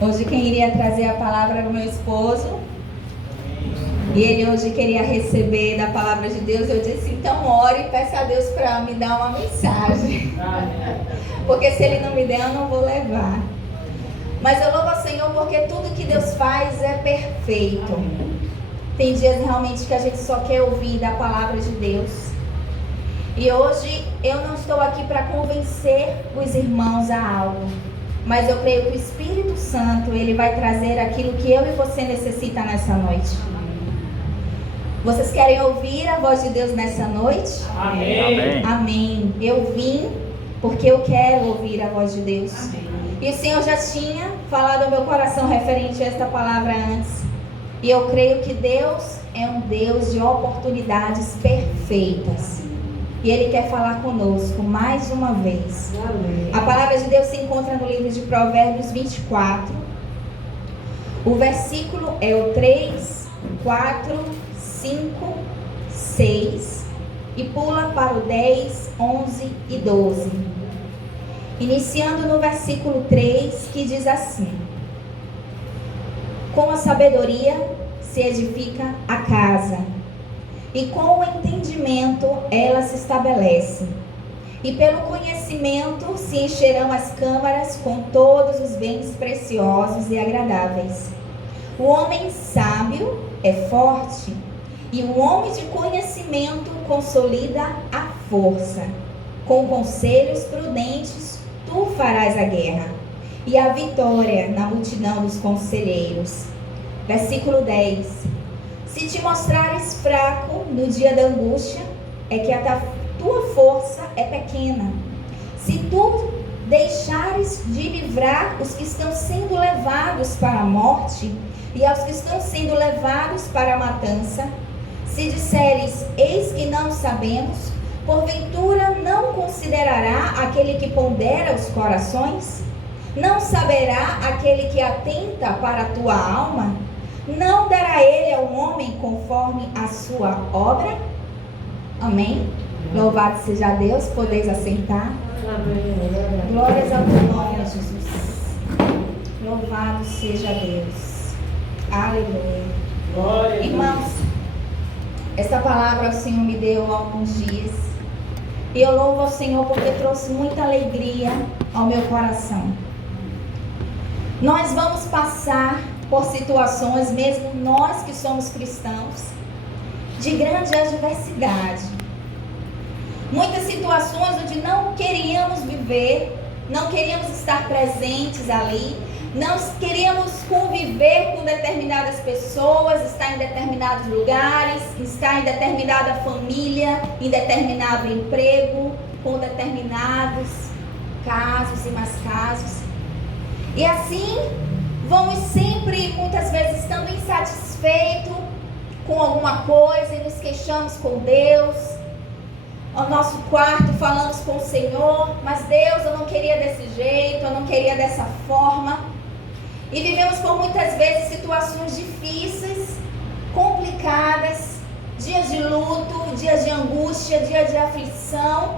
Hoje quem iria trazer a palavra era o meu esposo. E ele hoje queria receber da palavra de Deus. Eu disse, então ore e peça a Deus para me dar uma mensagem. Porque se ele não me der, eu não vou levar. Mas eu louvo ao Senhor porque tudo que Deus faz é perfeito. Tem dias realmente que a gente só quer ouvir da palavra de Deus. E hoje eu não estou aqui para convencer os irmãos a algo. Mas eu creio que o Espírito Santo, ele vai trazer aquilo que eu e você necessita nessa noite. Vocês querem ouvir a voz de Deus nessa noite? Amém. Amém. Eu vim porque eu quero ouvir a voz de Deus. Amém. E o Senhor já tinha falado ao meu coração referente a esta palavra antes. E eu creio que Deus é um Deus de oportunidades perfeitas. E Ele quer falar conosco mais uma vez. Amém. A palavra de Deus se encontra no livro de Provérbios 24. O versículo é o 3, 4, 5, 6 e pula para o 10, 11 e 12. Iniciando no versículo 3, que diz assim: com a sabedoria se edifica a casa, e com o entendimento ela se estabelece. E pelo conhecimento se encherão as câmaras com todos os bens preciosos e agradáveis. O homem sábio é forte, e o homem de conhecimento consolida a força. Com conselhos prudentes tu farás a guerra, e a vitória na multidão dos conselheiros. Versículo 10. Se te mostrares fraco no dia da angústia, é que a tua força é pequena. Se tu deixares de livrar os que estão sendo levados para a morte, e aos que estão sendo levados para a matança, se disseres, eis que não sabemos, porventura não considerará aquele que pondera os corações? Não saberá aquele que atenta para a tua alma? Não dará ele ao homem conforme a sua obra? Amém? Louvado seja Deus, podeis assentar. Amém. Glórias ao teu nome, Jesus. Louvado seja Deus. Aleluia. Glória. Irmãos, essa palavra o Senhor me deu há alguns dias. E eu louvo ao Senhor porque trouxe muita alegria ao meu coração. Nós vamos passar por situações, mesmo nós que somos cristãos, de grande adversidade. Muitas situações onde não queríamos viver, não queríamos estar presentes ali, não queríamos conviver com determinadas pessoas, estar em determinados lugares, estar em determinada família, em determinado emprego, com determinados casos e mais casos. E assim, vamos sempre, muitas vezes, estando insatisfeitos com alguma coisa e nos queixamos com Deus. Ao nosso quarto falamos com o Senhor, mas Deus, eu não queria desse jeito, eu não queria dessa forma. E vivemos por muitas vezes situações difíceis, complicadas, dias de luto, dias de angústia, dias de aflição.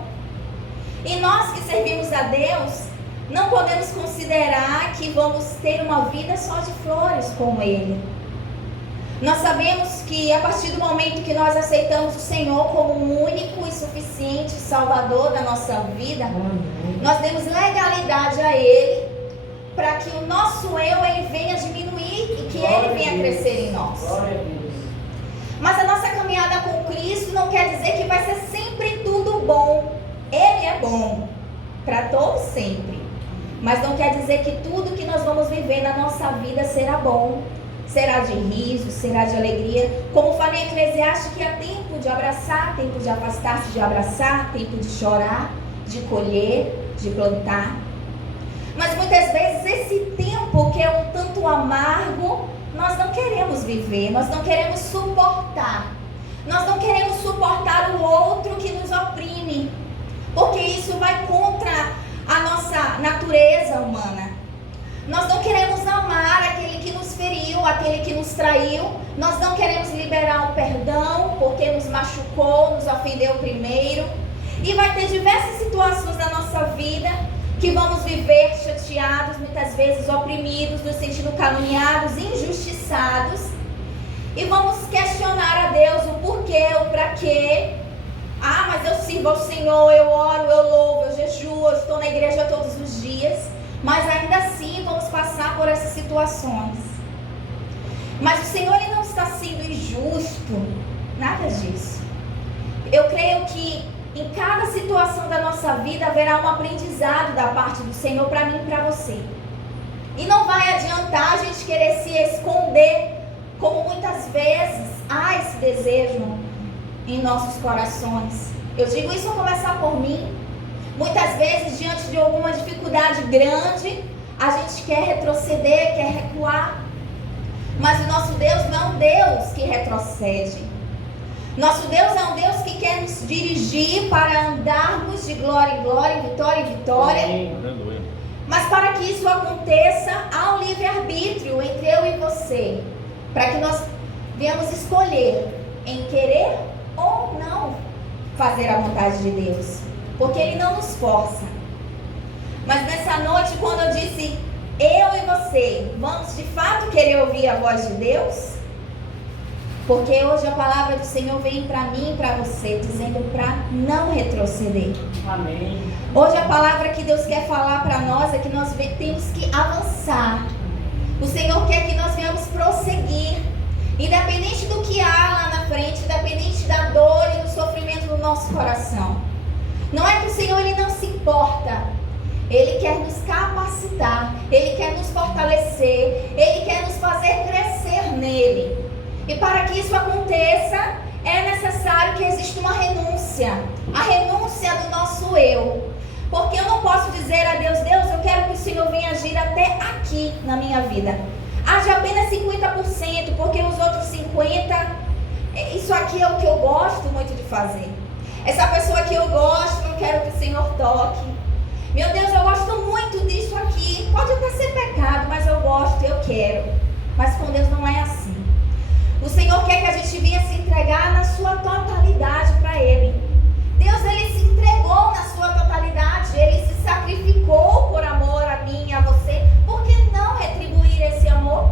E nós que servimos a Deus, não podemos considerar que vamos ter uma vida só de flores com Ele. Nós sabemos que a partir do momento que nós aceitamos o Senhor como um único e suficiente Salvador da nossa vida, nós demos legalidade a Ele para que o nosso eu ele venha diminuir e que Ele venha crescer em nós. Mas a nossa caminhada com Cristo não quer dizer que vai ser sempre tudo bom. Ele é bom para todos sempre. Mas não quer dizer que tudo que nós vamos viver na nossa vida será bom. Será de riso, será de alegria. Como falei em Eclesiastes, que há tempo de abraçar, tempo de afastar-se de abraçar, tempo de chorar, de colher, de plantar. Mas muitas vezes esse tempo que é um tanto amargo, nós não queremos viver, nós não queremos suportar. Nós não queremos suportar o outro que nos oprime, porque isso vai contra a nossa natureza humana. Nós não queremos amar aquele que nos feriu, aquele que nos traiu. Nós não queremos liberar o perdão porque nos machucou, nos ofendeu primeiro. E vai ter diversas situações na nossa vida que vamos viver angustiados, muitas vezes oprimidos, nos sentindo caluniados, injustiçados. E vamos questionar a Deus o porquê, o pra quê. Ah, mas eu sirvo ao Senhor, eu oro, eu louvo, eu jejuo, eu estou na igreja todos os dias. Mas ainda assim vamos passar por essas situações. Mas o Senhor, Ele não está sendo injusto, nada disso. Eu creio que em cada situação da nossa vida haverá um aprendizado da parte do Senhor para mim e para você. E não vai adiantar a gente querer se esconder, como muitas vezes há esse desejo em nossos corações. Eu digo isso a começar por mim. Muitas vezes, diante de alguma dificuldade grande, a gente quer retroceder, quer recuar. Mas o nosso Deus não é um Deus que retrocede. Nosso Deus é um Deus que quer nos dirigir para andarmos de glória em glória, vitória em vitória. Aleluia. Mas para que isso aconteça, há um livre-arbítrio entre eu e você. Para que nós venhamos escolher em querer ou não fazer a vontade de Deus. Porque Ele não nos força. Mas nessa noite, quando eu disse eu e você, vamos de fato querer ouvir a voz de Deus? Porque hoje a palavra do Senhor vem para mim e para você, dizendo para não retroceder. Amém. Hoje a palavra que Deus quer falar para nós é que nós temos que avançar. O Senhor quer que nós venhamos prosseguir. Independente do que há lá na frente, independente da dor e do sofrimento do nosso coração. Não é que o Senhor, Ele não se importa. Ele quer nos capacitar. Ele quer nos fortalecer. Ele quer nos fazer crescer nele. E para que isso aconteça, é necessário que exista uma renúncia. A renúncia do nosso eu. Porque eu não posso dizer a Deus, Deus, eu quero que o Senhor venha agir até aqui na minha vida. Age apenas 50%, porque os outros 50%, isso aqui é o que eu gosto muito de fazer. Essa pessoa que eu gosto, eu quero que o Senhor toque. Meu Deus, eu gosto muito disso aqui. Pode até ser pecado, mas eu gosto, eu quero. Mas com Deus não é assim. O Senhor quer que a gente venha se entregar na sua totalidade para Ele. Deus, Ele se entregou na sua totalidade. Ele se sacrificou por amor a mim e a você. Por que não retribuir esse amor?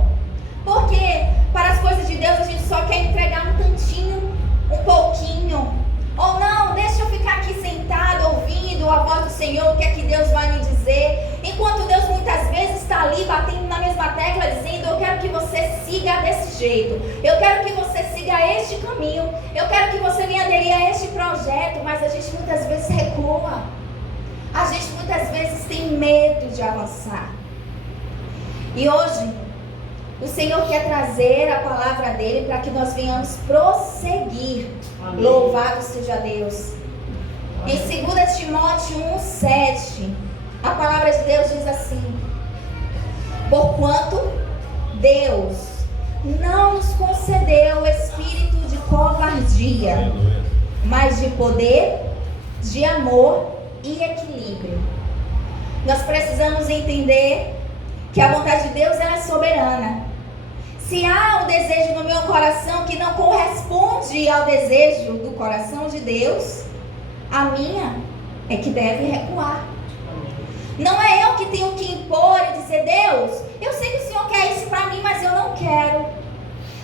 Porque para as coisas de Deus a gente só quer entregar um tantinho, um pouquinho. Ou não, deixa eu ficar aqui sentado ouvindo a voz do Senhor, o que é que Deus vai me dizer. Enquanto Deus muitas vezes está ali batendo na mesma tecla dizendo, eu quero que você siga desse jeito. Eu quero que você siga este caminho. Eu quero que você venha aderir a este projeto. Mas a gente muitas vezes recua. A gente muitas vezes tem medo de avançar. E hoje, o Senhor quer trazer a palavra dele para que nós venhamos prosseguir. Amém. Louvado seja Deus. Amém. Em 2 Timóteo 1,7, a palavra de Deus diz assim: porquanto Deus não nos concedeu o espírito de covardia, mas de poder, de amor e equilíbrio. Nós precisamos entender que a vontade de Deus, ela é soberana. Se há um desejo no meu coração que não corresponde ao desejo do coração de Deus, a minha é que deve recuar. Não é eu que tenho que impor e dizer, Deus, eu sei que o Senhor quer isso para mim, mas eu não quero.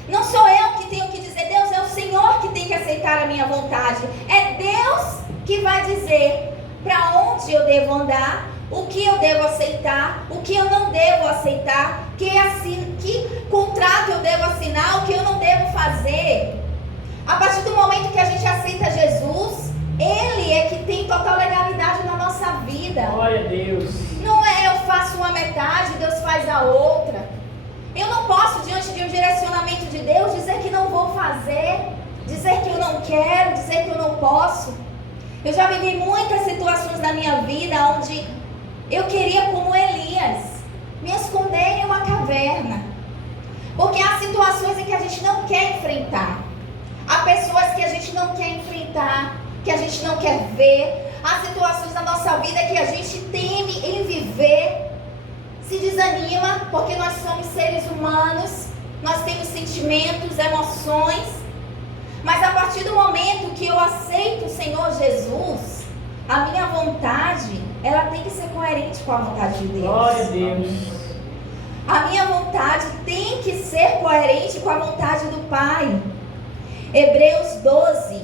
Não sou eu que tenho que dizer, Deus, é o Senhor que tem que aceitar a minha vontade. É Deus que vai dizer para onde eu devo andar, o que eu devo aceitar, o que eu não devo aceitar, que contrato eu devo assinar, o que eu não devo fazer. A partir do momento que a gente aceita Jesus, Ele é que tem total legalidade na nossa vida. Glória a Deus. Não é eu faço uma metade, Deus faz a outra. Eu não posso, diante de um direcionamento de Deus, dizer que não vou fazer, dizer que eu não quero, dizer que eu não posso. Eu já vivi muitas situações na minha vida onde eu queria, como Elias, me esconder em uma caverna. Porque há situações em que a gente não quer enfrentar. Há pessoas que a gente não quer enfrentar, que a gente não quer ver. Há situações na nossa vida que a gente teme em viver, se desanima, porque nós somos seres humanos, nós temos sentimentos, emoções. Mas a partir do momento que eu aceito o Senhor Jesus, a minha vontade ela tem que ser coerente com a vontade de Deus. Glória a Deus. A minha vontade tem que ser coerente com a vontade do Pai. Hebreus 12.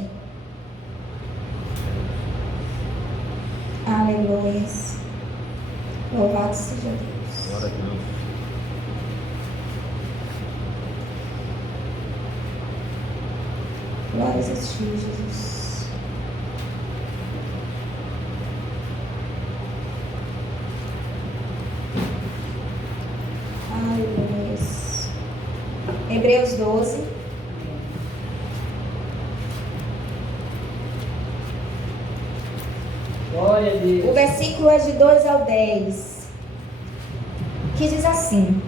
Aleluia. Louvado seja Deus. Glória a Deus. Glórias a ti, Jesus. Aleluia. Hebreus 12. Glória a Deus. O versículo é de 2 ao 10, que diz assim: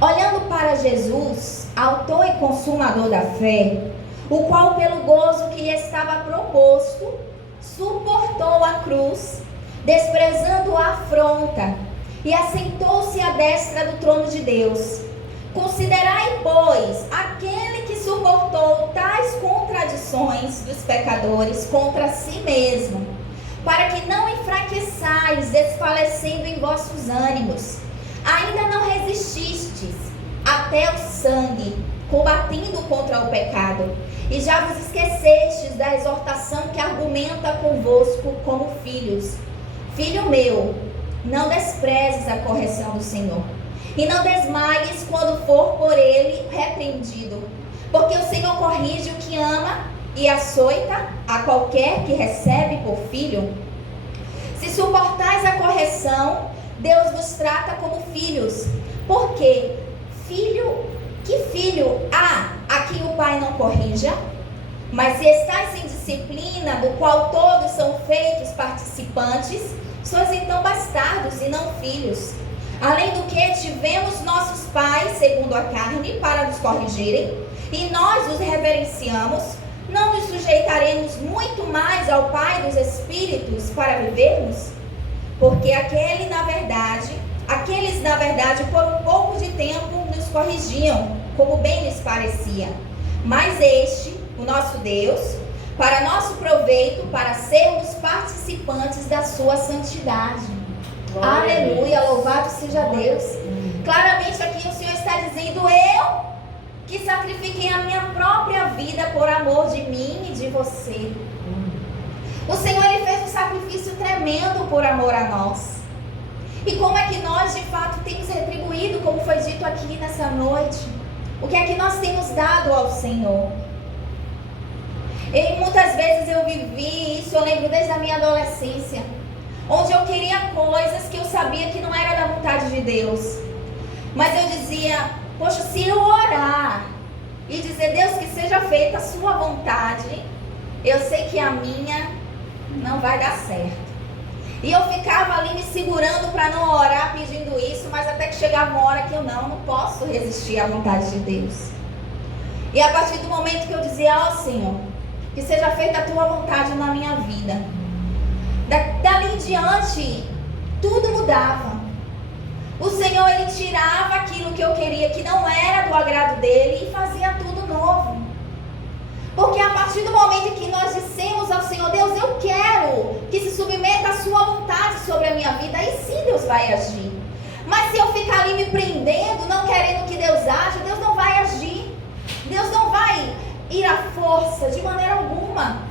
olhando para Jesus, autor e consumador da fé, o qual pelo gozo que lhe estava proposto, suportou a cruz, desprezando a afronta, e assentou-se à destra do trono de Deus. Considerai, pois, aquele que suportou tais contradições dos pecadores contra si mesmo, para que não enfraqueçais, desfalecendo em vossos ânimos. Ainda não resististes até o sangue, combatendo contra o pecado, e já vos esquecestes da exortação que argumenta convosco como filhos. Filho meu, não desprezes a correção do Senhor, e não desmaies quando for por ele repreendido, porque o Senhor corrige o que ama e açoita a qualquer que recebe por filho. Se suportais a correção, Deus vos trata como filhos, porque que filho há a quem o Pai não corrija? Mas se estáis em disciplina, do qual todos são feitos participantes, sois então bastardos e não filhos. Além do que tivemos nossos pais, segundo a carne, para nos corrigirem, e nós os reverenciamos, não nos sujeitaremos muito mais ao Pai dos Espíritos para vivermos? Porque aqueles, na verdade, por um pouco de tempo nos corrigiam, como bem lhes parecia. Mas este, o nosso Deus, para nosso proveito, para sermos participantes da sua santidade. Glória Aleluia, a Deus. louvado seja Deus. Claramente aqui o Senhor está dizendo: eu que sacrifiquei a minha própria vida por amor de mim e de você. O Senhor, Ele fez um sacrifício tremendo por amor a nós. E como é que nós de fato temos retribuído, como foi dito aqui nessa noite? O que é que nós temos dado ao Senhor? E muitas vezes eu vivi isso, eu lembro desde a minha adolescência, onde eu queria coisas que eu sabia que não era da vontade de Deus. Mas eu dizia: poxa, se eu orar e dizer: Deus, que seja feita a sua vontade, eu sei que a minha não vai dar certo. E eu ficava ali me segurando para não orar pedindo isso, mas até que chegava uma hora que eu não posso resistir à vontade de Deus. E a partir do momento que eu dizia: ó Senhor, que seja feita a tua vontade na minha vida, dali em diante tudo mudava. O Senhor, Ele tirava aquilo que eu queria, que não era do agrado dEle, e fazia tudo novo. Porque a partir do momento em que nós dissemos ao Senhor: Deus, eu quero que se submeta a sua vontade sobre a minha vida, aí sim Deus vai agir. Mas se eu ficar ali me prendendo, não querendo que Deus age, Deus não vai agir. Deus não vai ir à força de maneira alguma.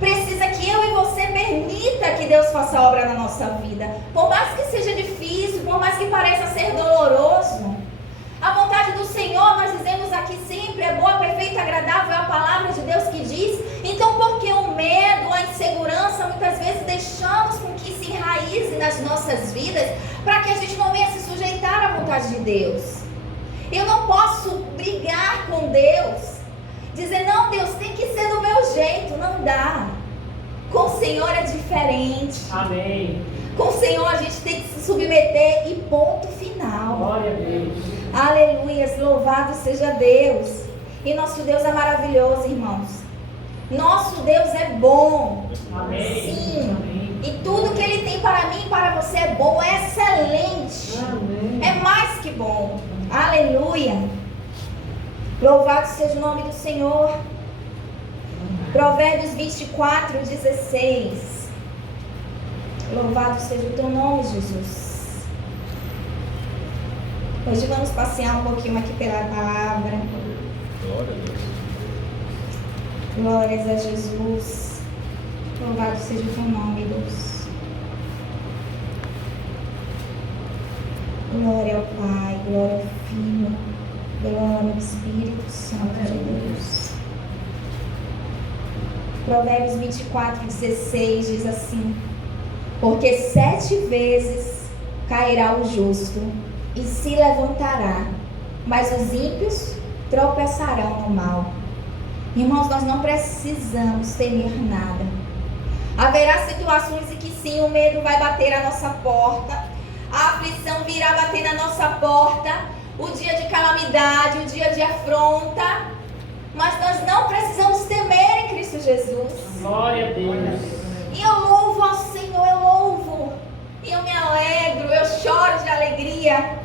Precisa que eu e você permita que Deus faça obra na nossa vida. Por mais que seja difícil, por mais que pareça ser doloroso, a vontade do Senhor, nós dizemos aqui sempre, é boa, perfeita, agradável, é a palavra de Deus que diz. Então, porque o medo, a insegurança, muitas vezes deixamos com que se enraize nas nossas vidas, para que a gente não venha se sujeitar à vontade de Deus. Eu não posso brigar com Deus, dizer: não, Deus, tem que ser do meu jeito. Não dá. Com o Senhor é diferente. Amém. Com o Senhor a gente tem que se submeter e ponto final. Glória a Deus. Aleluia, louvado seja Deus. E nosso Deus é maravilhoso, irmãos. Nosso Deus é bom. Amém. Sim. Amém. E tudo que Ele tem para mim e para você é bom, é excelente. Amém. É mais que bom. Aleluia. Louvado seja o nome do Senhor. Provérbios 24:16. Louvado seja o teu nome, Jesus. Hoje vamos passear um pouquinho aqui pela palavra. Glória a Deus. Glórias a Jesus. Louvado seja o teu nome, Deus. Glória ao Pai, glória ao Filho, glória ao Espírito Santo de Deus. Provérbios 24:16 diz assim: porque 7 vezes cairá o justo e se levantará, mas os ímpios tropeçarão no mal. Irmãos, nós não precisamos temer nada. Haverá situações em que sim, o medo vai bater à nossa porta, a aflição virá bater na nossa porta, o dia de calamidade, o dia de afronta, mas nós não precisamos temer em Cristo Jesus. Glória a Deus. E eu louvo ao Senhor, eu louvo, e eu me alegro, eu choro de alegria,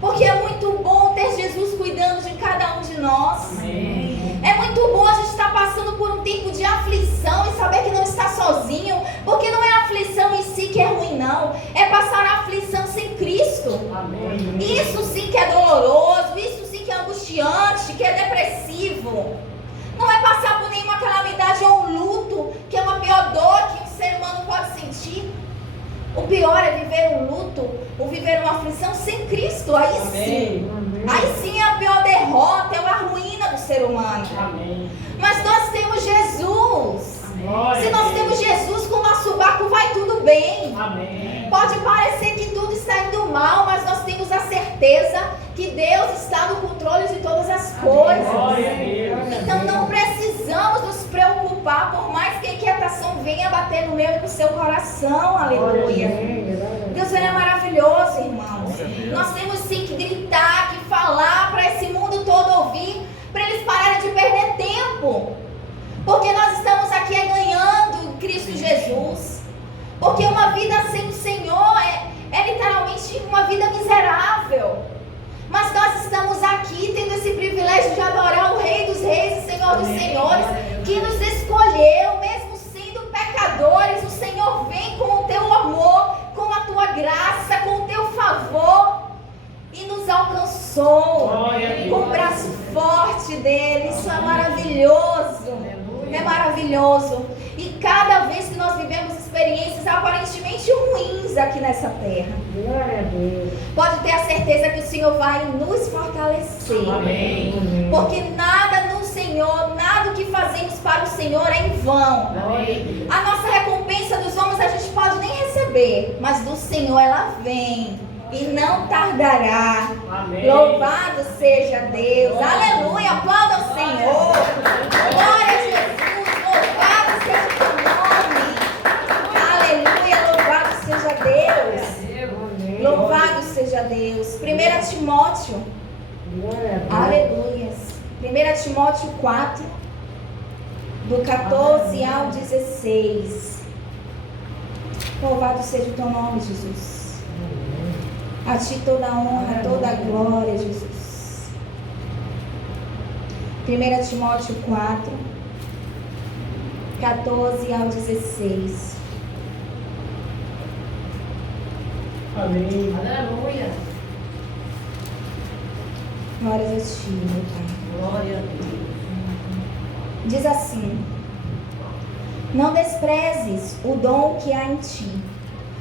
porque é muito bom ter Jesus cuidando de cada um de nós. Amém. É muito bom a gente estar passando por um tempo de aflição e saber que não está sozinho, porque não é a aflição em si que é ruim, não, é passar a aflição sem Cristo. Amém. Isso sim que é doloroso, isso sim que é angustiante, que é depressivo. Não é passar por nenhuma calamidade ou um luto, que é uma pior dor que o ser humano pode sentir. O pior é viver um luto, ou viver uma aflição sem Cristo. Aí sim, aí sim é a pior derrota, é a ruína do ser humano. Amém. Mas nós temos Jesus. Glória Se a nós Deus. temos Jesus com o nosso barco, vai tudo bem. Amém. Pode parecer que tudo está indo mal, mas nós temos a certeza que Deus está no controle de todas as coisas. Glória a Deus. Então não precisamos nos preocupar, por mais que a inquietação venha bater no meu e no seu coração. Aleluia. Deus, ele é maravilhoso, irmãos. Nós temos sim que gritar, que falar para esse mundo todo ouvir, para eles pararem de perder tempo. Porque nós estamos aqui ganhando em Cristo Jesus. Porque uma vida sem o Senhor é literalmente uma vida miserável. Mas nós estamos aqui tendo esse privilégio de adorar o Rei dos Reis e Senhor dos Senhores, que nos escolheu, mesmo sendo pecadores. O Senhor vem com o teu amor, com a tua graça, com o teu favor e nos alcançou com o braço forte dele. Isso é maravilhoso. É maravilhoso. E cada vez que nós vivemos experiências aparentemente ruins aqui nessa terra, Glória a Deus. pode ter a certeza que o Senhor vai nos fortalecer. Amém. Porque nada no Senhor, nada que fazemos para o Senhor é em vão. Amém. A nossa recompensa dos homens a gente pode nem receber, mas do Senhor ela vem e não tardará. Amém. Louvado seja Deus. Aleluia. Aplauda o Senhor. Glória a Jesus. Louvado seja o teu nome. Aleluia. Louvado seja Deus. Louvado seja Deus. 1 Timóteo. Aleluia. 1 Timóteo 4, do 14 ao 16. Louvado seja o teu nome, Jesus. A ti toda a honra, toda a glória, Jesus. 1 Timóteo 4, 14 ao 16. Amém. Aleluia. Glórias a ti, meu Pai. Glória a Deus. Diz assim: não desprezes o dom que há em ti,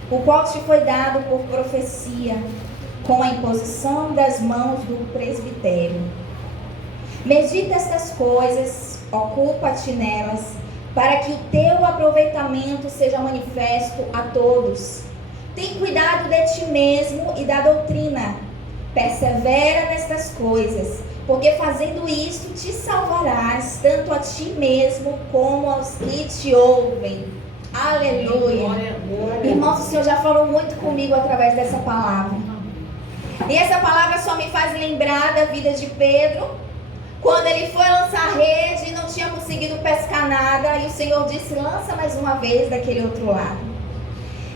o qual te foi dado por profecia, com a imposição das mãos do presbitério. Medita estas coisas, ocupa-te nelas, para que o teu aproveitamento seja manifesto a todos. Tem cuidado de ti mesmo e da doutrina. Persevera nestas coisas, porque fazendo isto te salvarás, tanto a ti mesmo como aos que te ouvem. Aleluia. Irmãos, o Senhor já falou muito comigo através dessa palavra. E essa palavra só me faz lembrar da vida de Pedro, quando ele foi lançar a rede e não tinha conseguido pescar nada, e o Senhor disse: lança mais uma vez daquele outro lado.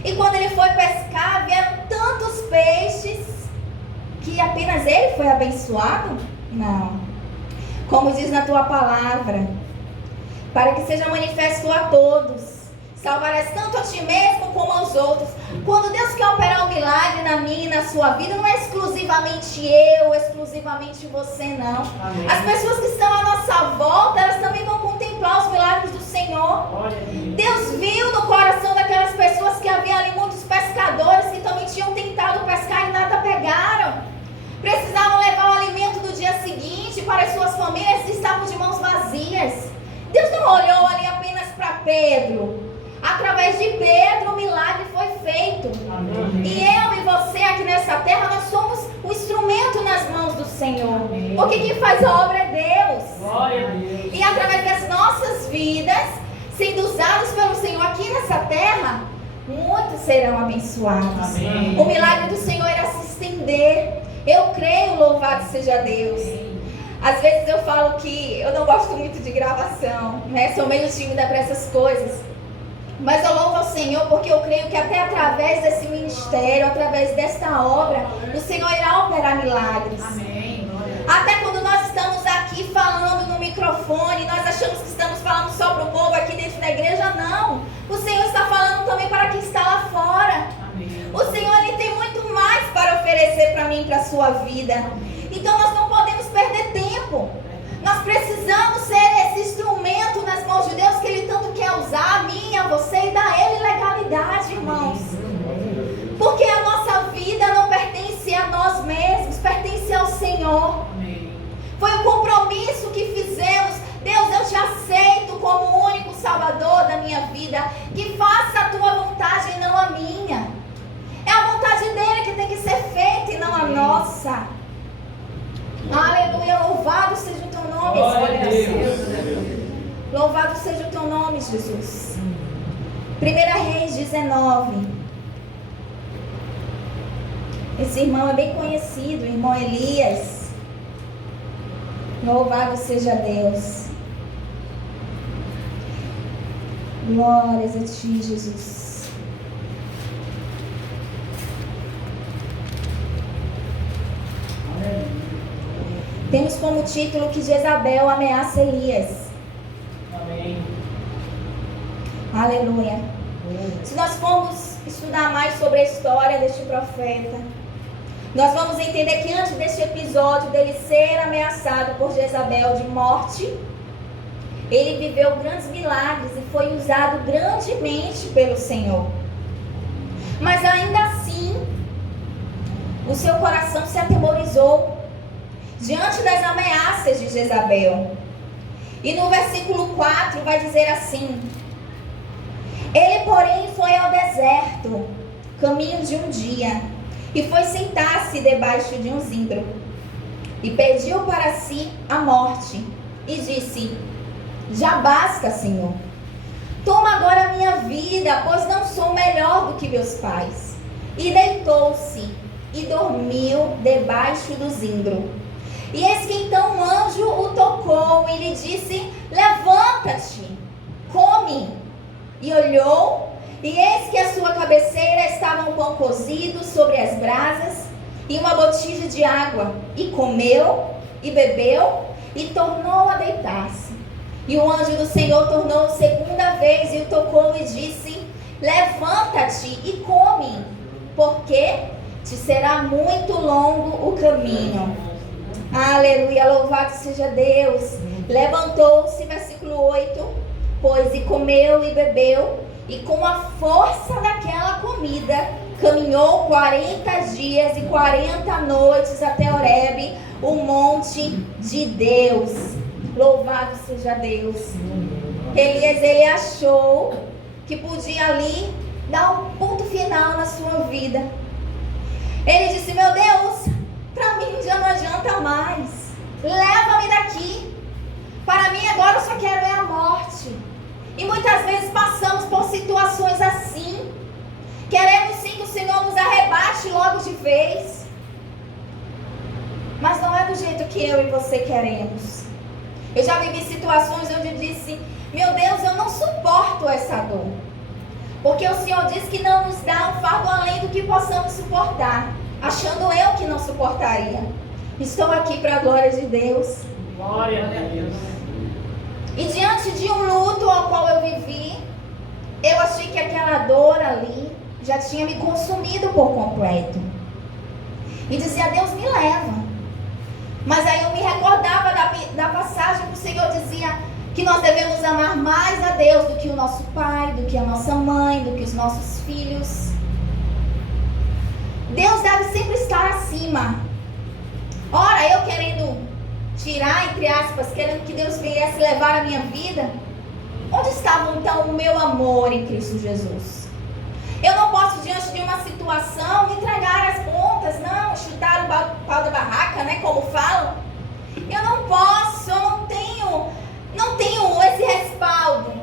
E quando ele foi pescar, vieram tantos peixes que apenas ele foi abençoado? Não. Como diz na tua palavra, para que seja manifesto a todos, Salvarás tanto a ti mesmo como aos outros. Quando Deus quer operar um milagre na minha e na sua vida, não é exclusivamente eu, exclusivamente você, não. Amém. As pessoas que estão à nossa volta, elas também vão contemplar os milagres do Senhor. Glória a Deus. Deus viu no coração daquelas pessoas que havia ali muitos pescadores que também tinham tentado pescar e nada pegaram. Precisavam levar o alimento do dia seguinte para as suas famílias e estavam de mãos vazias. Deus não olhou ali apenas para Pedro. Através de Pedro o milagre foi feito. Amém. E eu e você aqui nessa terra, nós somos o instrumento nas mãos do Senhor. Amém. Porque quem faz a obra é Deus. Glória a Deus. E através das nossas vidas, sendo usados pelo Senhor aqui nessa terra, muitos serão abençoados. Amém. O milagre do Senhor irá se estender. Eu creio, louvado seja Deus. Às vezes eu falo que eu não gosto muito de gravação, né? Sou meio tímida para essas coisas. Mas eu louvo ao Senhor porque eu creio que até através desse ministério, através desta obra, o Senhor irá operar milagres. Amém. Até quando nós estamos aqui falando no microfone, nós achamos que estamos falando só para o povo aqui dentro da igreja, não. O Senhor está falando também para quem está lá fora. Amém. O Senhor, Ele tem muito mais para oferecer para mim e para a sua vida. Então nós não podemos perder tempo. Nós precisamos ser esse instrumento nas mãos de Deus que Ele tanto quer usar, a mim, a você, e dar a Ele legalidade, irmãos. Porque a nossa vida não pertence a nós mesmos, pertence ao Senhor. Amém. Foi o compromisso que fizemos. Deus, eu te aceito como o único Salvador da minha vida. Que faça a tua vontade e não a minha. É a vontade dele que tem que ser feita e não a nossa. Aleluia, louvado seja o teu nome, Glória a Deus. Deus. Louvado seja o teu nome, Jesus. 1 Reis 19. Esse irmão é bem conhecido, o irmão Elias. Louvado seja Deus. Glórias a ti, Jesus. Temos como título que Jezabel ameaça Elias. Amém. Aleluia. Se nós formos estudar mais sobre a história deste profeta, nós vamos entender que antes deste episódio dele ser ameaçado por Jezabel de morte, ele viveu grandes milagres e foi usado grandemente pelo Senhor. Mas ainda assim, o seu coração se atemorizou diante das ameaças de Jezabel. E no versículo 4 vai dizer assim: ele, porém, foi ao deserto, caminho de um dia, e foi sentar-se debaixo de um zimbro, e pediu para si a morte, e disse: já basta, Senhor, toma agora a minha vida, pois não sou melhor do que meus pais. E deitou-se e dormiu debaixo do zimbro. E eis que então um anjo o tocou e lhe disse: levanta-te, come. E olhou, e eis que à sua cabeceira estava um pão cozido sobre as brasas e uma botija de água. E comeu, e bebeu, e tornou a deitar-se. E o anjo do Senhor tornou segunda vez e o tocou e disse: levanta-te e come, porque te será muito longo o caminho. Aleluia, louvado seja Deus. Levantou-se, versículo 8, pois e comeu e bebeu, e com a força daquela comida caminhou 40 dias e 40 noites até Horebe, o monte de Deus. Louvado seja Deus. Elias, ele achou que podia ali dar um ponto final na sua vida. Ele disse: meu Deus, para mim já não adianta mais, leva-me daqui. Para mim agora eu só quero é a morte. E muitas vezes passamos por situações assim. Queremos sim que o Senhor nos arrebate logo de vez, mas não é do jeito que eu e você queremos. Eu já vivi situações onde eu disse: meu Deus, eu não suporto essa dor, porque o Senhor diz que não nos dá um fardo além do que possamos suportar, achando eu que não suportaria. Estou aqui para a glória de Deus. Glória a Deus. E diante de um luto ao qual eu vivi, Eu achei que aquela dor ali já tinha me consumido por completo. E dizia, Deus me leva. Mas aí eu me recordava da passagem que o Senhor dizia que nós devemos amar mais a Deus do que o nosso pai, do que a nossa mãe, do que os nossos filhos. Deus deve sempre estar acima. Ora, eu querendo tirar, entre aspas, querendo que Deus viesse levar a minha vida, onde estava então o meu amor em Cristo Jesus? Eu não posso, diante de uma situação, entregar as pontas, não, chutar o pau da barraca, né, como falam. Eu não posso, eu não tenho esse respaldo,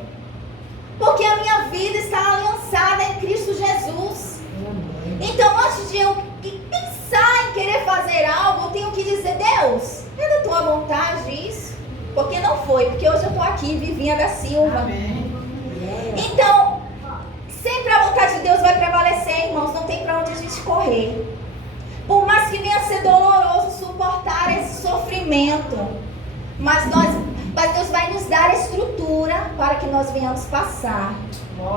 porque a minha vida está aliançada em Cristo Jesus. Então, antes de eu pensar em querer fazer algo, eu tenho que dizer, Deus, é da tua vontade isso? Porque não foi, porque hoje eu estou aqui, Vivinha da Silva. Amém. Então, sempre a vontade de Deus vai prevalecer, irmãos, não tem para onde a gente correr. Por mais que venha a ser doloroso suportar esse sofrimento, mas Deus vai nos dar a estrutura para que nós venhamos passar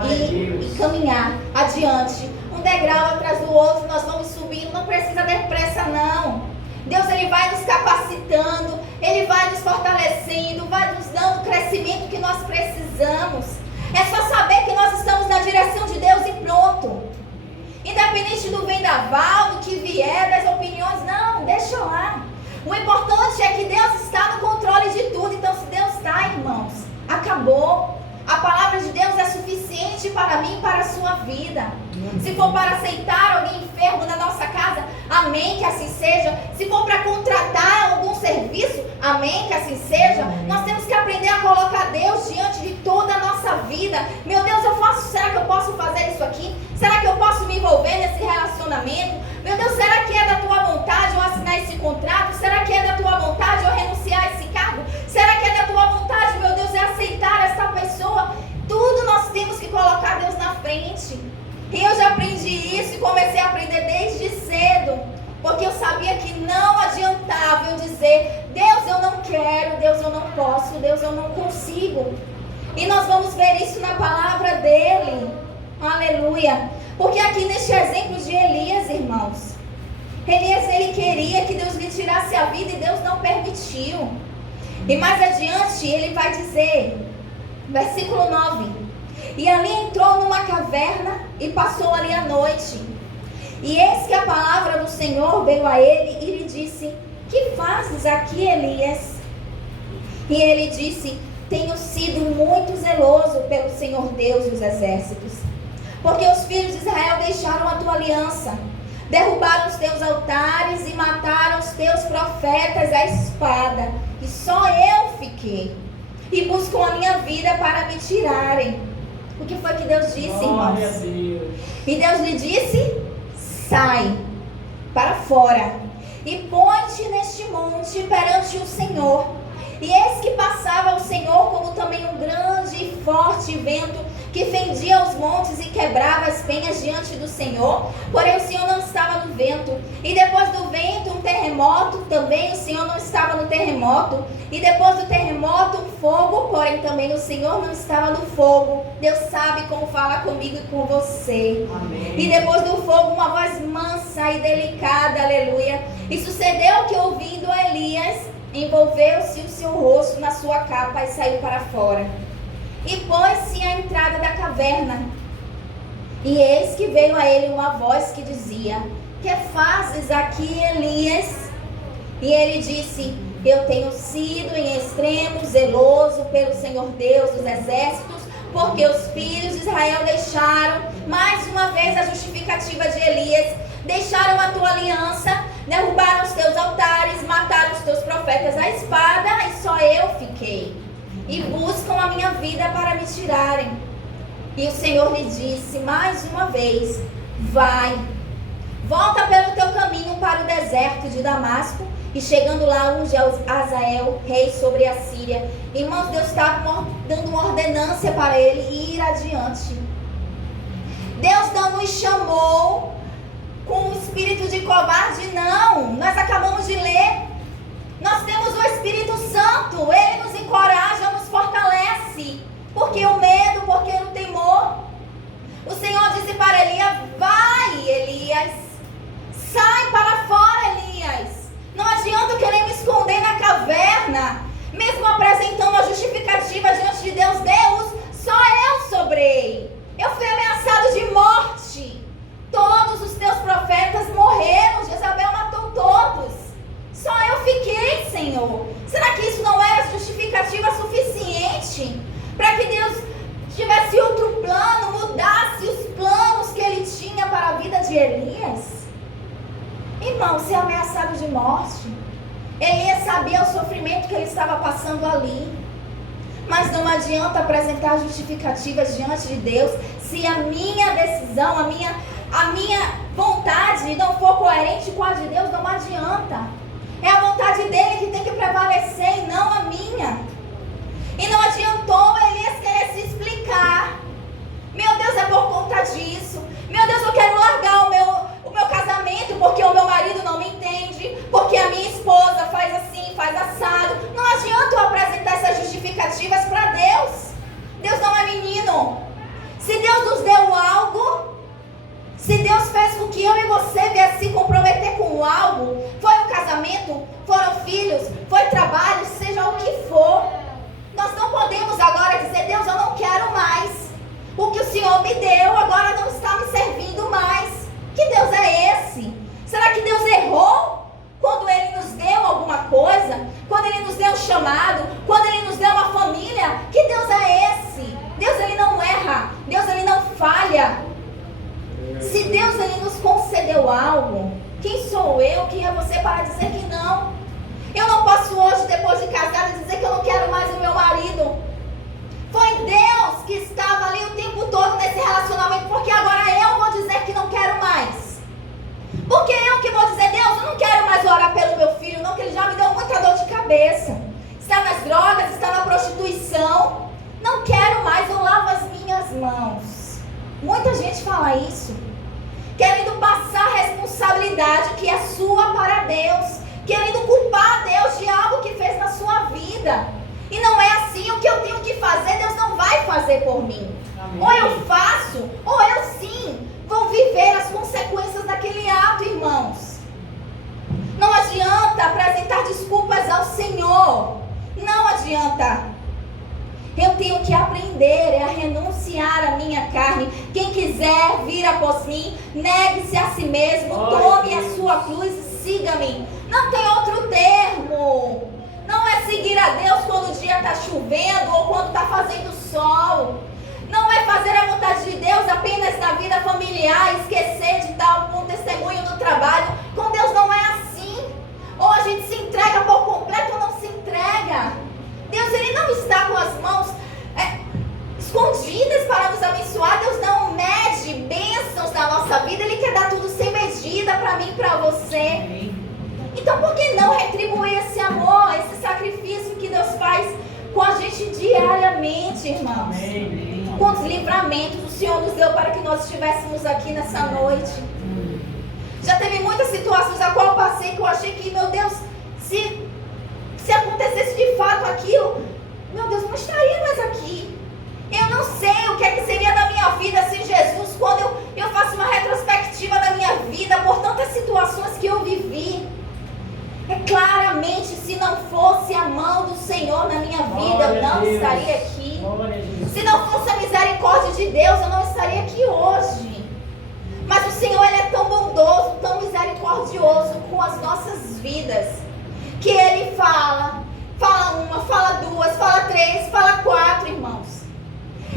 e caminhar adiante. Um degrau atrás do outro, nós vamos subindo, não precisa ter pressa não. Deus, Ele vai nos capacitando, Ele vai nos fortalecendo, vai nos dando o crescimento que nós precisamos. É só saber que nós estamos na direção de Deus e pronto. Independente do vendaval, do que vier, das opiniões, não, deixa lá. O importante é que Deus está no controle de tudo. Então, se Deus está, irmãos, acabou. A palavra de Deus é suficiente para mim e para a sua vida. Se for para aceitar alguém enfermo na nossa casa, amém, que assim seja. Se for para contratar algum serviço, amém, que assim seja. Nós temos que aprender a colocar Deus diante de toda a nossa vida. Meu Deus, será que eu posso fazer isso aqui? Será que eu posso me envolver nesse relacionamento? Meu Deus, será que é da tua vontade eu assinar esse contrato? Será que é da tua vontade eu renunciar a esse cargo? Será que é da tua vontade, meu Deus, é aceitar essa pessoa? Tudo nós temos que colocar Deus na frente. E eu já aprendi isso e comecei a aprender desde cedo. Porque eu sabia que não adiantava eu dizer, Deus, eu não quero, Deus, eu não posso, Deus, eu não consigo. E nós vamos ver isso na palavra dele. Aleluia. Porque aqui neste exemplo de Elias, irmãos, Elias, ele queria que Deus lhe tirasse a vida e Deus não permitiu. E mais adiante ele vai dizer, versículo 9: e ali entrou numa caverna e passou ali a noite. E eis que a palavra do Senhor veio a ele e lhe disse, que fazes aqui, Elias? E ele disse, tenho sido muito zeloso pelo Senhor Deus dos exércitos, porque os filhos de Israel deixaram a tua aliança, derrubaram os teus altares e mataram os teus profetas à espada, e só eu fiquei, e buscam a minha vida para me tirarem. O que foi que Deus disse, irmãos? E Deus lhe disse, sai para fora e põe-te neste monte perante o Senhor. E eis que passava o Senhor como também um grande e forte vento que fendia os montes e quebrava as penhas diante do Senhor, porém o Senhor não estava no vento. E depois do vento um terremoto, também o Senhor não estava no terremoto. E depois do terremoto um fogo, porém também o Senhor não estava no fogo. Deus sabe como fala comigo e com você. Amém. E depois do fogo uma voz mansa e delicada, aleluia. E sucedeu que ouvindo Elias, envolveu-se o seu rosto na sua capa e saiu para fora. E pôs-se à entrada da caverna. E eis que veio a ele uma voz que dizia, que fazes aqui, Elias? E ele disse, eu tenho sido em extremo zeloso pelo Senhor Deus dos exércitos, porque os filhos de Israel deixaram, mais uma vez a justificativa de Elias, deixaram a tua aliança, derrubaram os teus altares, mataram os teus profetas à espada, e só eu fiquei. E buscam a minha vida para me tirarem. E o Senhor lhe disse mais uma vez, vai, volta pelo teu caminho para o deserto de Damasco, e chegando lá unge Azael, rei sobre a Síria. Irmãos, Deus está dando uma ordenância para ele ir adiante. Deus não nos chamou com um espírito de covarde, não. Nós acabamos de ler. Nós temos o Espírito Santo, Ele nos encoraja, nos fortalece. Porque o medo, porque o temor. Elias? Irmão, ser ameaçado de morte. Elias sabia o sofrimento que ele estava passando ali. Mas não adianta apresentar justificativas diante de Deus se a minha decisão, a minha vontade não for coerente com a de Deus. Não adianta. É a vontade dele que tem que prevalecer e não a minha. E não adiantou Elias querer se explicar. Meu Deus, é por conta disso. Meu Deus, eu quero largar o meu casamento porque o meu marido não me entende, porque a minha esposa faz assim, faz assado. Não adianta eu apresentar essas justificativas para Deus. Deus não é menino. Se Deus nos deu algo, se Deus fez com que eu e você viesse se comprometer com algo, foi um casamento, foram filhos, foi trabalho, seja o que for, nós não podemos agora dizer: Deus, eu não quero mais. O que o Senhor me deu agora não está me servindo mais. Que Deus é esse? Será que Deus errou quando Ele nos deu alguma coisa? Quando Ele nos deu um chamado? Quando Ele nos deu uma família? Que Deus é esse? Deus, Ele não erra. Deus, Ele não falha. Se Deus, Ele nos concedeu algo, quem sou eu, quem é você para dizer que não? Eu não posso hoje, depois de casada, dizer que eu não quero mais o meu marido. Foi Deus que estava ali o tempo todo nesse relacionamento, porque agora eu vou dizer que não quero mais. Porque eu que vou dizer: Deus, eu não quero mais orar pelo meu filho, não, que ele já me deu muita dor de cabeça. Está nas drogas, está na prostituição. Não quero mais, eu lavo as minhas mãos. Muita gente fala isso, querendo passar a responsabilidade que é sua para Deus, querendo culpar Deus de algo que fez na sua vida. E não é assim. O que eu tenho que fazer, Deus não vai fazer por mim. Amém. Ou eu faço, ou eu sim vou viver as consequências daquele ato, irmãos. Não adianta apresentar desculpas ao Senhor. Não adianta. Eu tenho que aprender a renunciar à minha carne. Quem quiser vir após mim, negue-se a si mesmo, tome a sua cruz e siga-me. Não tem outro termo. Não é seguir a Deus quando o dia está chovendo ou quando está fazendo sol. Não é fazer a vontade de Deus apenas na vida familiar, esquecer de dar um testemunho no trabalho. Com Deus não é assim. Ou a gente se entrega por completo ou não se entrega. Deus, Ele não está com as mãos escondidas para nos abençoar. Deus não mede bênçãos na nossa vida. Ele quer dar tudo sem medida para mim e para você. Então, por que não retribuir esse amor, esse sacrifício que Deus faz com a gente diariamente, irmãos? Amém. Quantos livramentos o Senhor nos deu para que nós estivéssemos aqui nessa noite? Já teve muitas situações a qual eu passei que eu achei que, meu Deus, se acontecesse de fato aquilo, meu Deus, eu não estaria mais aqui. Eu não sei o que é que seria da minha vida sem Jesus. Quando eu faço uma retrospectiva da minha vida por tantas situações que eu vivi, claramente, se não fosse a mão do Senhor na minha vida, eu não estaria aqui. Se não fosse a misericórdia de Deus, eu não estaria aqui hoje. Mas o Senhor, Ele é tão bondoso, tão misericordioso com as nossas vidas, que Ele fala uma, fala duas, fala três, fala quatro, irmãos.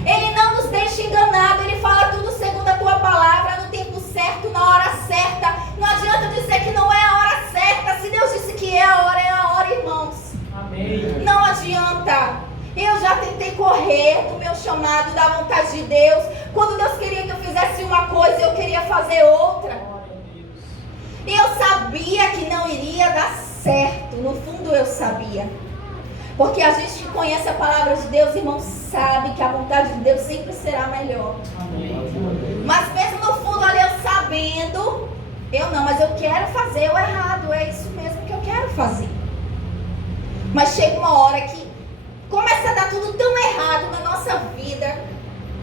Ele não nos deixa enganado. Ele fala tudo segundo a tua palavra, no tempo certo, na hora certa. Não adianta dizer que não é a hora certa. Se Deus disse que é a hora, irmãos. Amém. Não adianta. Eu já tentei correr do meu chamado, da vontade de Deus. Quando Deus queria que eu fizesse uma coisa, eu queria fazer outra. E eu sabia que não iria dar certo. No fundo eu sabia. Porque a gente que conhece a palavra de Deus, irmão, sabe que a vontade de Deus sempre será melhor. Amém. Mas mesmo no fundo ali, eu sabendo, mas eu quero fazer o errado, é isso mesmo que eu quero fazer. Mas chega uma hora que começa a dar tudo tão errado na nossa vida,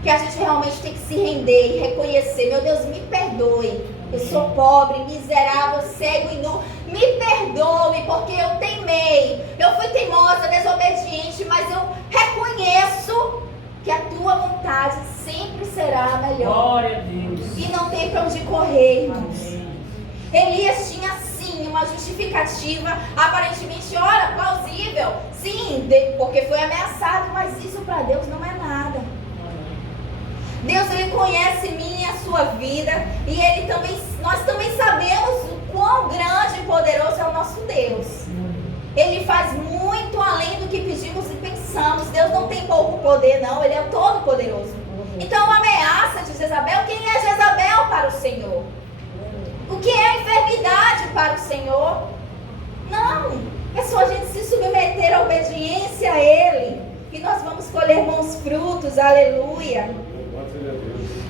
que a gente realmente tem que se render e reconhecer: meu Deus, me perdoe. Eu sou pobre, miserável, cego e nu. Me perdoe porque eu teimei. Eu fui teimosa, desobediente, mas eu reconheço que a tua vontade sempre será melhor. Glória a Deus. E não tem para onde correr, irmãos. Amém. Elias tinha sim uma justificativa, aparentemente, olha, plausível. Sim, porque foi ameaçado, mas isso para Deus não é nada. Deus, Ele conhece minha e a sua vida, e Ele também nós também sabemos o quão grande e poderoso é o nosso Deus. Ele faz muito além do que pedimos e pensamos. Deus não tem pouco poder, não. Ele é o Todo-Poderoso. Então, a ameaça de Jezabel, quem é Jezabel para o Senhor? O que é enfermidade para o Senhor? Não. É só a gente se submeter à obediência a Ele. E nós vamos colher bons frutos. Aleluia.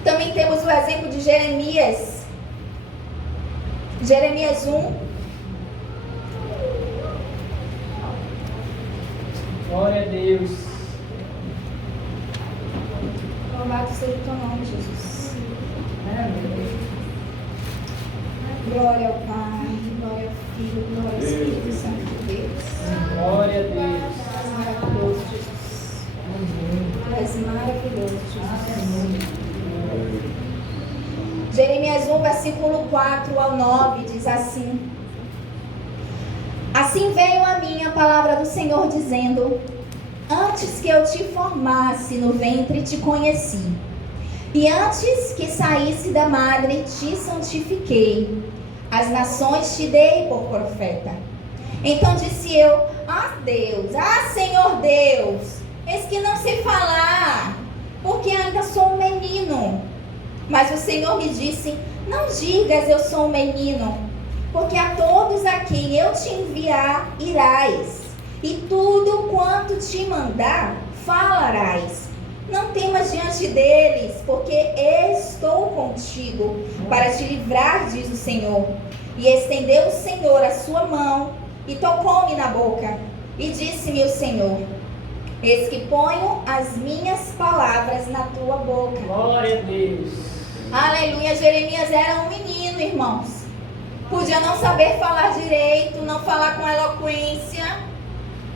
Também temos o exemplo de Jeremias. Jeremias 1. Glória a Deus. Louvado seja o teu nome, Jesus. Glória ao Pai, glória ao Filho, glória ao Espírito Santo de Deus. Glória a Deus. Tu és maravilhoso, Jesus. Tu és maravilhoso, Jesus. Jeremias 1, versículo 4 ao 9, diz assim: Assim veio a mim a palavra do Senhor, dizendo: Antes que eu te formasse no ventre te conheci, e antes que saísse da madre te santifiquei. As nações te dei por profeta. Então disse eu: Deus, Senhor Deus, eis que não sei falar, porque ainda sou um menino. Mas o Senhor me disse: Não digas eu sou um menino, porque a todos a quem eu te enviar irás, e tudo quanto te mandar falarás. Não temas diante deles, porque estou contigo para te livrar, diz o Senhor. E estendeu o Senhor a sua mão e tocou-me na boca. E disse-me o Senhor: Eis que ponho as minhas palavras na tua boca. Glória a Deus. Aleluia. Jeremias era um menino, irmãos. Podia não saber falar direito, não falar com eloquência,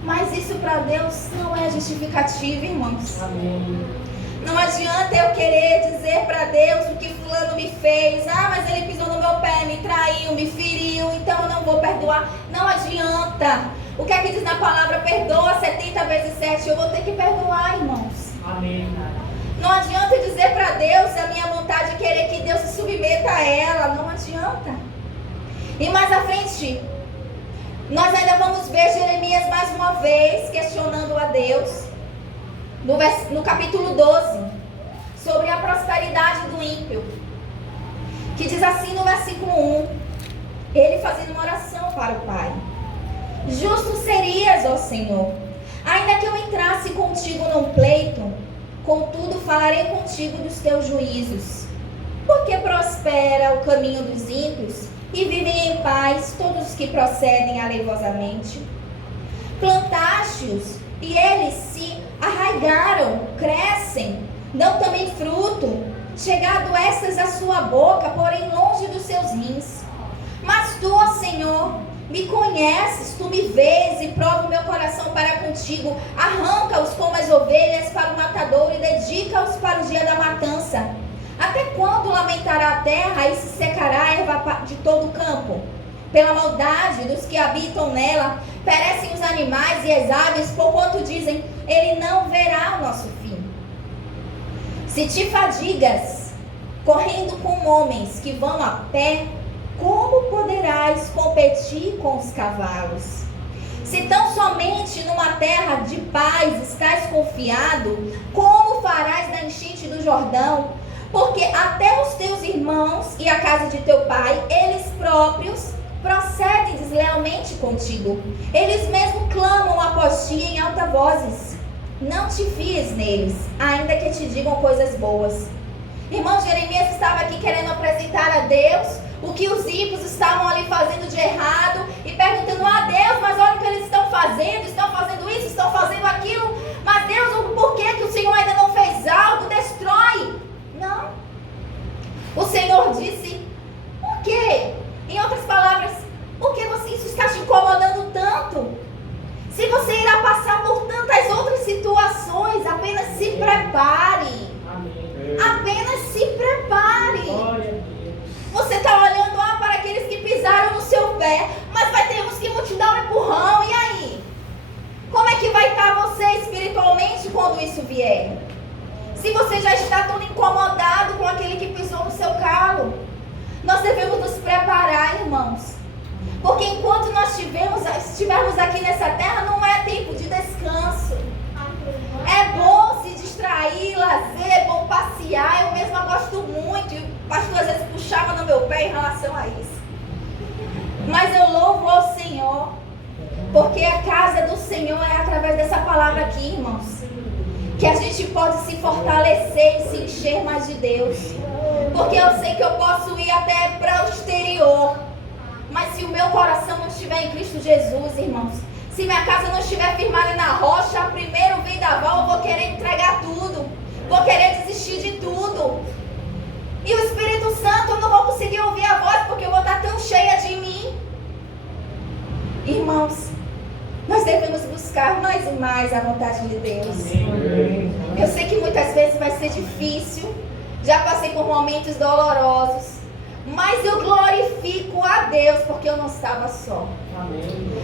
mas isso para Deus não é justificativa, irmãos. Amém. Não adianta eu querer dizer para Deus o que fulano me fez. Mas ele pisou no meu pé, me traiu, me feriu, então eu não vou perdoar. Não adianta. O que é que diz na palavra? Perdoa 70 vezes 7. Eu vou ter que perdoar, irmãos. Amém. Não adianta eu dizer para Deus a minha vontade, querer que Deus se submeta a ela. Não adianta. E mais à frente, nós ainda vamos ver Jeremias mais uma vez questionando a Deus, no capítulo 12, sobre a prosperidade do ímpio, que diz assim no versículo 1, ele fazendo uma oração para o Pai: Justo serias, ó Senhor, ainda que eu entrasse contigo num pleito, contudo falarei contigo dos teus juízos. Porque prospera o caminho dos ímpios, e vivem em paz todos os que procedem aleivosamente. Plantaste-os, e eles se arraigaram, crescem, dão também fruto, chegado estas à sua boca, porém longe dos seus rins. Mas tu, ó Senhor, me conheces, tu me vês e prova o meu coração para contigo. Arranca-os como as ovelhas para o matadouro e dedica-os para o dia da matança. Até quando lamentará a terra e se secará a erva de todo o campo? Pela maldade dos que habitam nela, perecem os animais e as aves, porquanto dizem: ele não verá o nosso fim. Se te fadigas, correndo com homens que vão a pé, como poderás competir com os cavalos? Se tão somente numa terra de paz estás confiado, como farás na enchente do Jordão? Porque até os teus irmãos e a casa de teu pai, eles próprios procedem deslealmente contigo. Eles mesmo clamam após ti em alta vozes. Não te fies neles, ainda que te digam coisas boas. Irmão, Jeremias estava aqui querendo apresentar a Deus o que os ímpios estavam ali fazendo de errado e perguntando a Deus: mas olha o que eles estão fazendo isso, estão fazendo aquilo. Mas Deus, por que o Senhor ainda não fez algo? Destrói. Não. O Senhor disse: por quê? Em outras palavras, por que isso está te incomodando tanto? Se você irá passar por tantas outras situações, apenas se prepare. Amém. Apenas se prepare. Glória a Deus. Você está olhando para aqueles que pisaram no seu pé, mas vai ter uns que vão te dar um empurrão. E aí? Como é que vai estar você espiritualmente quando isso vier? Se você já está todo incomodado com aquele que pisou no seu calo, irmãos. Porque enquanto nós estivermos aqui nessa terra, não é tempo de descanso. É bom se distrair, lazer, é bom passear. Eu mesma gosto muito. E o pastor às vezes puxava no meu pé em relação a isso. Mas eu louvo ao Senhor, porque a casa do Senhor é através dessa palavra aqui, irmãos, que a gente pode se fortalecer e se encher mais de Deus. Porque eu sei que eu posso ir até para o exterior, mas se o meu coração não estiver em Cristo Jesus, irmãos, se minha casa não estiver firmada na rocha, primeiro vendaval eu vou querer entregar tudo, vou querer desistir de tudo. E o Espírito Santo, eu não vou conseguir ouvir a voz, porque eu vou estar tão cheia de mim. Irmãos, nós devemos buscar mais e mais a vontade de Deus. Eu sei que muitas vezes vai ser difícil, já passei por momentos dolorosos, mas eu glorifico a Deus porque eu não estava só.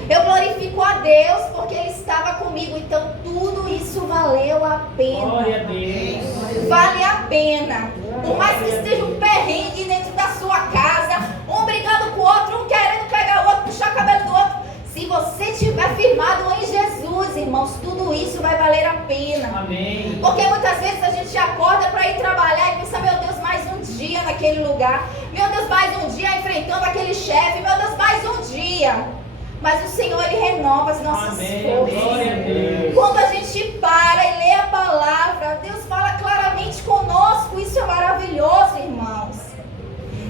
Eu glorifico a Deus porque Ele estava comigo. Então tudo isso valeu a pena. Glória a Deus. Vale a pena. Por mais que esteja um perrengue dentro da sua casa, um brigando com o outro, um querendo pegar o outro, puxar o cabelo do outro, se você estiver firmado em Jesus, irmãos, tudo isso vai valer a pena. Amém. Porque muitas vezes a gente acorda para ir trabalhar e pensa, meu Deus, mais um dia naquele lugar. Meu Deus, mais um dia enfrentando aquele chefe. Meu Deus, mais um dia. Mas o Senhor, Ele renova as nossas forças. Glória a Deus. Quando a gente para e lê a palavra, Deus fala claramente conosco. Isso é maravilhoso, irmãos.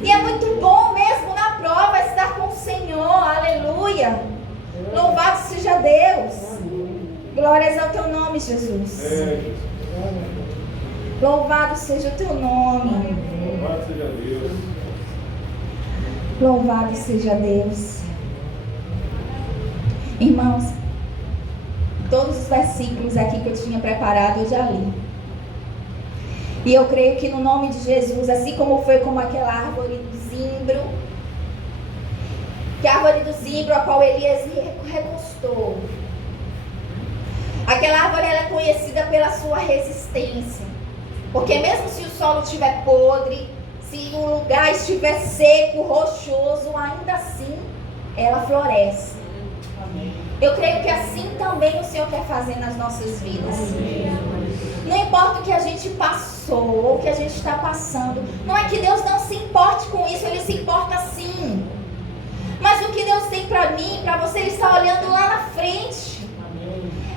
E é muito bom mesmo na prova estar com o Senhor. Aleluia. Louvado seja Deus. Glórias ao teu nome, Jesus. Louvado seja o teu nome. Louvado seja Deus. Louvado seja Deus. Irmãos, todos os versículos aqui que eu tinha preparado eu já li. E eu creio que no nome de Jesus, assim como foi como aquela árvore do zimbro, que a árvore do zimbro a qual Elias recostou. Aquela árvore ela é conhecida pela sua resistência. Porque mesmo se o solo estiver podre, se o lugar estiver seco, rochoso, ainda assim ela floresce. Eu creio que assim também o Senhor quer fazer nas nossas vidas. Não importa o que a gente passou ou o que a gente está passando. Não é que Deus não se importe com isso, Ele se importa sim. Mas o que Deus tem para mim, para você, Ele está olhando lá na frente.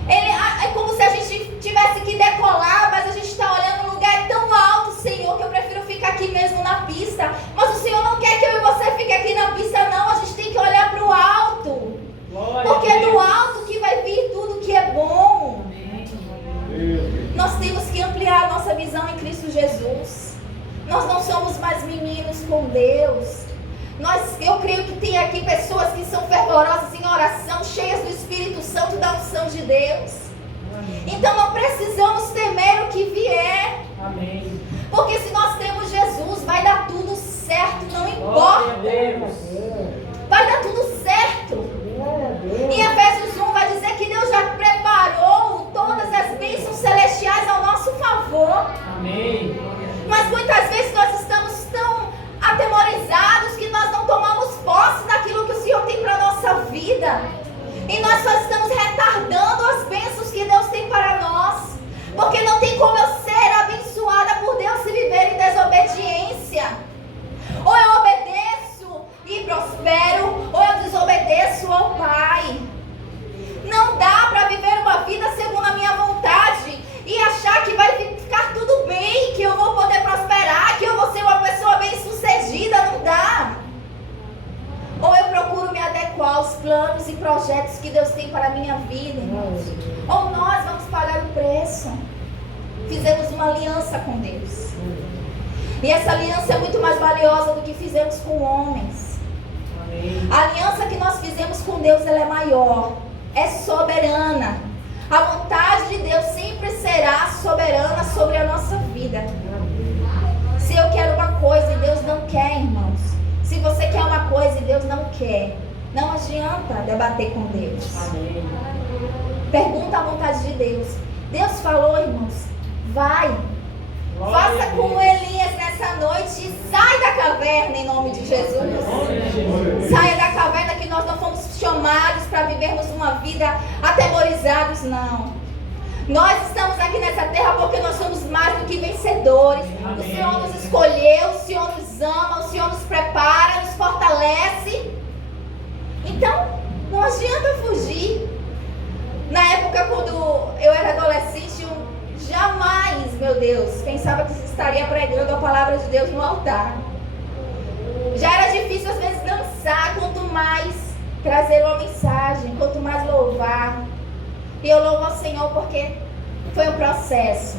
É como se a gente tivesse que decolar, mas a gente está olhando um lugar tão alto, Senhor, que eu prefiro ficar aqui mesmo na pista. Mas o Senhor não quer que eu e você fique aqui na pista, não. A gente tem que olhar para o alto. Porque é do alto que vai vir tudo que é bom. Nós temos que ampliar a nossa visão em Cristo Jesus. Nós não somos mais meninos com Deus. Eu creio que tem aqui pessoas que são fervorosas em oração, cheias do Espírito Santo, da unção de Deus. Então não precisamos temer o que vier. Amém. Porque se nós temos Jesus, vai dar tudo certo, não importa. Vai dar tudo certo. Em Efésios 1 vai dizer que Deus já preparou todas as bênçãos celestiais ao nosso favor. Amém. Mas muitas vezes nós estamos tão atemorizados que nós não tomamos posse daquilo que o Senhor tem para a nossa vida. E nós só estamos retardando as bênçãos que Deus tem para nós. Porque não tem como eu ser abençoada por Deus se viver em desobediência. Ou eu obedeço e prospero, ou eu desobedeço ao Pai. Não dá para viver uma vida segundo a minha vontade e achar que vai ficar tudo bem, que eu vou poder prosperar, que eu vou ser uma pessoa bem-sucedida. Não dá. Ou eu procuro me adequar aos planos e projetos que Deus tem para a minha vida, irmãos. Ou nós vamos pagar o preço. Fizemos uma aliança com Deus. E essa aliança é muito mais valiosa do que fizemos com homens. Amém. A aliança que nós fizemos com Deus, ela é maior, é soberana. A vontade de Deus sempre será soberana sobre a nossa vida. Se eu quero uma coisa e Deus não quer, irmãos, se você quer uma coisa e Deus não quer, não adianta debater com Deus. Amém. Pergunta a vontade de Deus. Deus falou, irmãos, vai. Glória Faça a como Deus. Elias nessa nessa noite, sai da caverna em nome de Jesus. Saia da caverna, que nós não fomos chamados para vivermos uma vida atemorizados, não. Nós estamos aqui nessa terra porque nós somos mais do que vencedores. O Senhor nos escolheu, o Senhor nos ama, o Senhor nos prepara, nos fortalece. Então, não adianta fugir. Na época, quando eu era adolescente, eu jamais, meu Deus, pensava que estaria pregando a palavra de Deus no altar. Já era difícil às vezes dançar, quanto mais trazer uma mensagem, quanto mais louvar. E eu louvo ao Senhor porque foi um processo.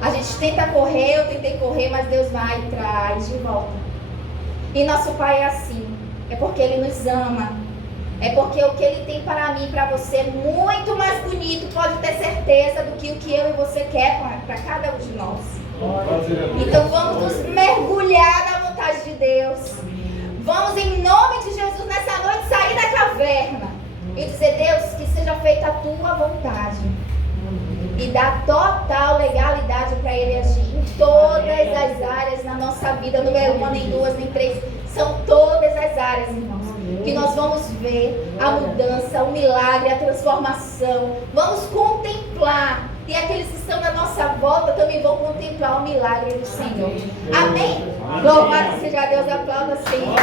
A gente tenta correr, eu tentei correr, mas Deus vai e traz de volta. E nosso Pai é assim. É porque Ele nos ama. É porque o que Ele tem para mim e para você é muito mais bonito, pode ter certeza, do que o que eu e você quer para cada um de nós. Então vamos nos mergulhar na vontade de Deus. Vamos, em nome de Jesus, nessa noite sair da caverna e dizer: Deus, que seja feita a tua vontade. E dar total legalidade para Ele agir em todas as áreas na nossa vida. Não é uma, nem duas, nem três. São todas as áreas, irmãos. Que nós vamos ver a mudança, o milagre, a transformação. Vamos contemplar. E aqueles que estão na nossa volta também vão contemplar o milagre do Senhor. Amém? Louvado seja Deus, aplauda, Senhor.